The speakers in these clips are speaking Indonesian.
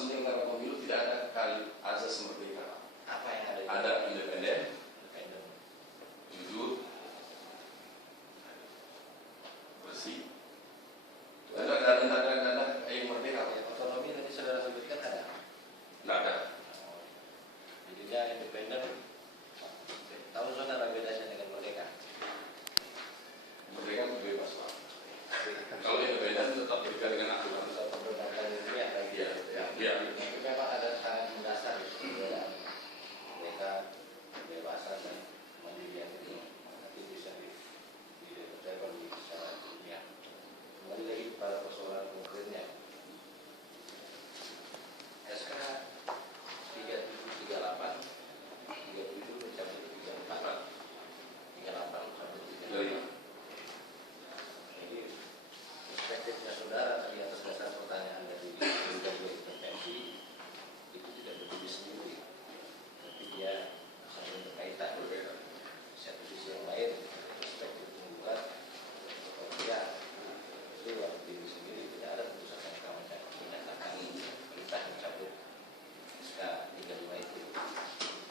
penyelenggara pemilu tidak ada kali azas merdeka. Apa yang ada? Ada independen, jujur, bersih. Ada yang merdeka. Otonomi tadi saudara sebutkan ada? Nggak ada. Jadi dia independen. Tahu saudara bedanya dengan merdeka? Merdeka itu bebas, Pak. Kalau independen tetap terikat dengan aturan. Pemberontakan ini ada gitu ya. Ya. Itu memang ada sangat mendasar itu ya. Mereka kebebasan dan mandirian itu nanti bisa dipercayai secara ilmiah. Kembali lagi pada persoalan konkretnya. SK 3738 37 mencapai 34 38 sampai 35. Jadi perspektifnya saudara tadi atas dasar pertanyaan dari intervensi itu tidak berdiri sendiri, tapi dia saling berkaitan. Satu sisi yang lain perspektif pembuat dia itu berdiri sendiri, tidak ada putusan MK menyatakan kita mencabut SK 35 itu.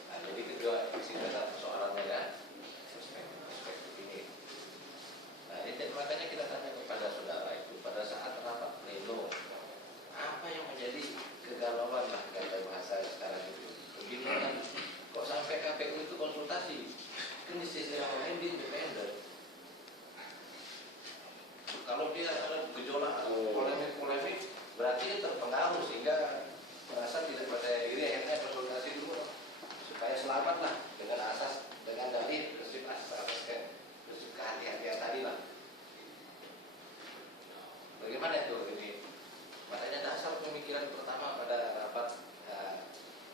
Nah, jadi kedua singkatan persoalannya kan perspektif ini. Nah, ini makanya kita tanya kepada saudara itu pada saat rapat pleno apa yang menjadi kegalauan lah kata bahasa sekarang itu. Begini kan, kok sampai KPU itu konsultasi? Kan di sisi yang lain dia independen. Kalau dia ada gejolak polemik berarti dia terpengaruh sehingga merasa tidak percaya diri, akhirnya konsultasi dulu supaya selamat lah dengan asas dengan dalih prinsip prinsip kehati-hatian tadi lah. Bagaimana itu ini? Makanya dasar pemikiran pertama pada rapat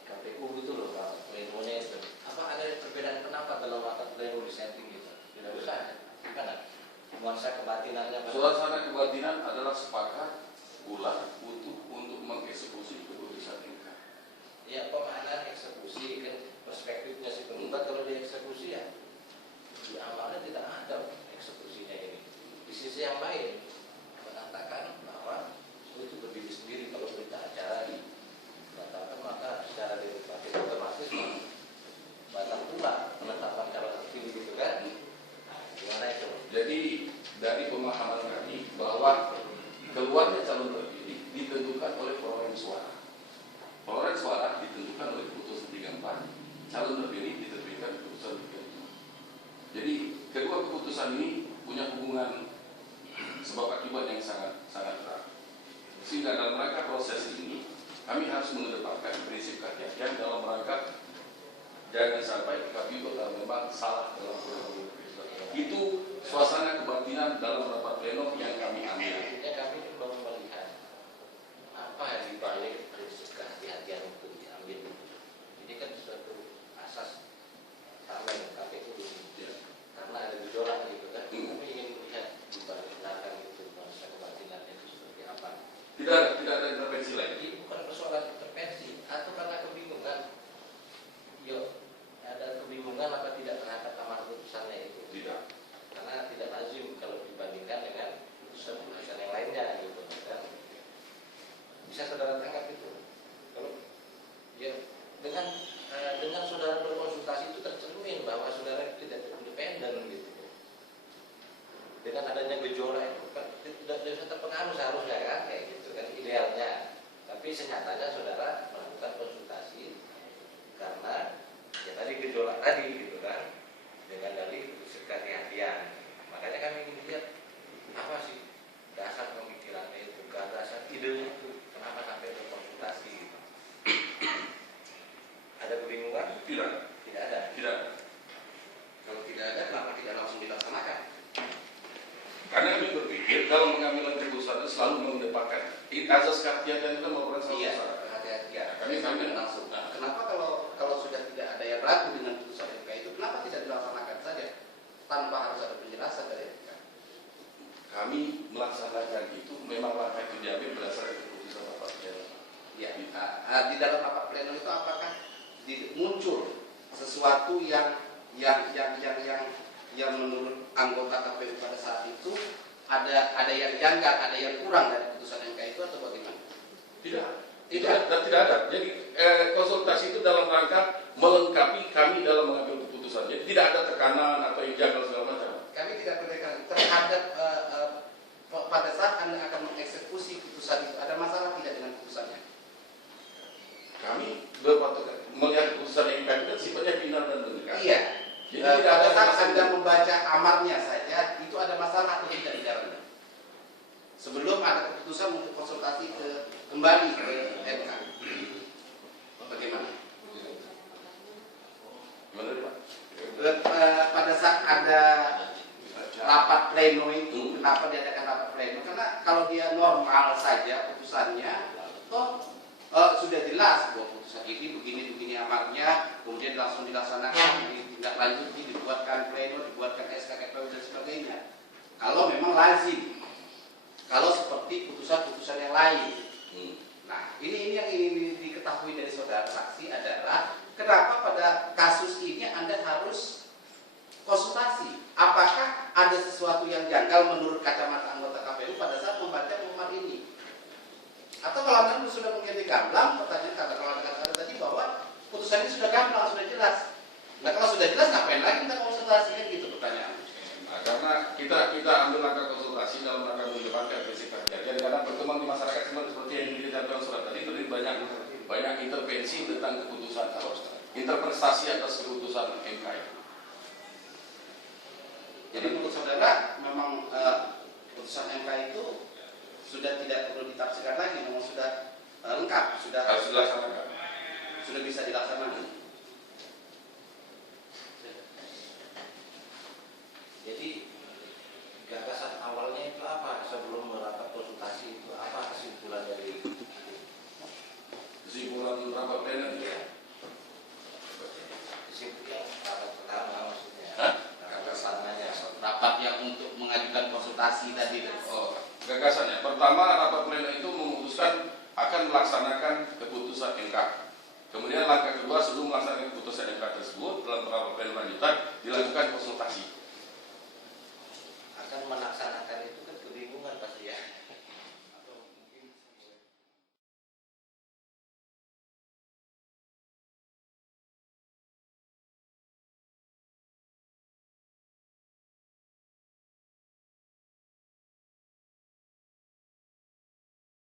KPU itu loh, rapat plenonya itu. Apa ada perbedaan pendapat dalam rapat pleno dissenting gitu? Tidak usah. Gimana? Nuansa kebatinannya. Suasana kebatinan adalah sepakat bulat utuh untuk mengeksekusi keputusan MK. Ya, pemaknaan eksekusi kan perspektifnya si penggugat kalau dieksekusi ya di awalnya tidak ada eksekusinya ini. Di sisi yang lain mengatakan bahwa itu berdiri sendiri kalau berita acara dibatalkan maka secara demokratis otomatis batal pula penetapan calon terpilih gitu kan. Nah, gimana itu? Jadi dari pemahaman kami bahwa keluarnya calon terpilih ditentukan oleh perolehan suara. Perolehan suara ditentukan oleh keputusan 34, calon terpilih diterbitkan keputusan 35. Jadi kedua keputusan ini punya hubungan sebab akibat yang sangat erat. Sehingga dalam rangka proses ini kami harus mengedepankan prinsip kehati-hatian dalam rangka jangan sampai KPU memang salah dalam proses. Itu suasana kebatinan dalam rapat pleno yang kami ambil. Akhirnya kami baru melihat apa yang dibalik prinsip kehati-hatian itu diambil. Ini kan suatu asas sama yang KPU ya. Karena ada gejolak gitu kan. Kami ingin melihat dibalik belakang itu nuansa kebatinannya itu seperti apa. Tidak ada intervensi lagi. Jadi bukan persoalan intervensi atau karena kebingungan. Yuk, ada kebingungan apa tidak terhadap amar putusannya itu? Tidak. Karena tidak lazim kalau dibandingkan dengan putusan-putusan yang lainnya gitu kan. Bisa saudara tangkap itu? Kalau ya dengan saudara berkonsultasi itu tercermin bahwa saudara tidak independen gitu. Dengan adanya gejolak itu kan tidak bisa terpengaruh seharusnya kan kayak gitu kan idealnya. Tapi senyatanya saudara melakukan konsultasi karena ya tadi gejolak tadi gitu kan dengan dalih kehati-hatian. Makanya kami ingin lihat apa sih dasar pemikirannya itu, dasar idenya itu, kenapa sampai berkonsultasi gitu. Ada kebingungan? Tidak. Tidak ada. Tidak. Kalau tidak ada, kenapa tidak langsung dilaksanakan? Karena kami berpikir dalam pengambilan keputusan itu selalu mengedepankan azas kehati-hatian itu merupakan salah Iya, satu. kehati-hatian. Kami ambil langsung. Nah, kenapa kalau sudah tidak ada yang ragu dengan putusan MK itu, kenapa tidak dilaksanakan saja tanpa harus ada penjelasan dari MK? Kami melaksanakan itu memang langkah itu diambil berdasarkan keputusan rapat pleno. Ya, di dalam rapat pleno itu apakah muncul sesuatu yang menurut anggota KPU pada saat itu ada yang janggal, ada yang kurang dari putusan MK itu atau bagaimana? Tidak. Tidak ada. Jadi konsultasi itu dalam rangka melengkapi kami dalam mengambil keputusan. Jadi tidak ada tekanan atau yang janggal segala macam. Kami tidak bertekanan terhadap pada saat Anda akan mengeksekusi putusan itu, ada masalah tidak dengan putusannya? Kami berpatokan melihat putusan MK itu kan sifatnya final dan mengikat. Iya. Jadi tidak Pada ada saat masalah. Anda membaca amarnya saja, itu ada masalah atau tidak di dalamnya? Sebelum ada keputusan untuk konsultasi kembali ke MK. Bagaimana? Gimana Pak? Pada saat ada rapat pleno itu, kenapa diadakan rapat pleno? Karena kalau dia normal saja putusannya, toh sudah jelas bahwa putusan ini begini amarnya, kemudian langsung dilaksanakan, ditindaklanjuti, dibuatkan pleno, dibuatkan SKKPU dan sebagainya. Kalau memang lazim, kalau seperti putusan-putusan yang lain. Nah, ini yang ingin diketahui dari saudara saksi adalah kenapa pada kasus ini Anda harus konsultasi? Apakah ada sesuatu yang janggal menurut kacamata anggota KPU pada saat membaca amar ini? Atau kalau Anda sudah menjadi gamblang, pertanyaan kalau Anda katakan tadi bahwa putusan ini sudah gamblang, sudah jelas. Nah, kalau sudah jelas ngapain lagi kita konsultasi kan gitu pertanyaan. Nah, karena kita ambil langkah konsultasi dalam rangka menjalankan prinsip kejadian karena berkembang di masyarakat seperti yang dijelaskan surat tadi terjadi banyak intervensi tentang keputusan interpretasi atas keputusan MK. Jadi menurut saudara memang putusan MK itu sudah tidak perlu ditafsirkan lagi, memang sudah lengkap, Harus dilaksanakan. sudah bisa dilaksanakan. Jadi gagasan awalnya itu apa sebelum merapat konsultasi itu apa kesimpulan dari Kesimpulan rapat pleno itu ya? kesimpulan rapat pertama maksudnya? Hah? Gagasannya Rapat yang untuk mengajukan konsultasi tadi. Gagasannya. Pertama, rapat pleno itu memutuskan akan melaksanakan keputusan MK. Kemudian langkah kedua sebelum melaksanakan keputusan MK tersebut dalam rapat pleno lanjutan dilakukan konsultasi. akan melaksanakan itu